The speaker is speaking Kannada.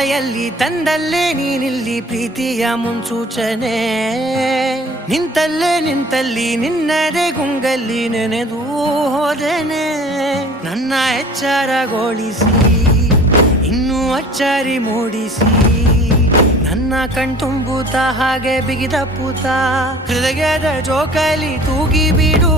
ಮಳೆಯಲ್ಲಿ ತಂದಲ್ಲೇ ನೀನಿಲ್ಲಿ ಪ್ರೀತಿಯ ಮುನ್ಸೂಚನೆ ನಿಂತಲ್ಲಿ ನಿನ್ನದೇ ಗುಂಗಲ್ಲಿ ನೆನೆದು ಹೋದೆನೆ ನನ್ನ ಎಚ್ಚರಗೊಳಿಸಿ ಇನ್ನೂ ಅಚ್ಚರಿ ಮೂಡಿಸಿ ನನ್ನ ಕಣ್ತುಂಬುತ್ತ ಹಾಗೆ ಬಿಗಿದ ಪೂತ ಹೃದಯದ ಜೋಕಾಲಿ ತೂಗಿ ಬಿಡು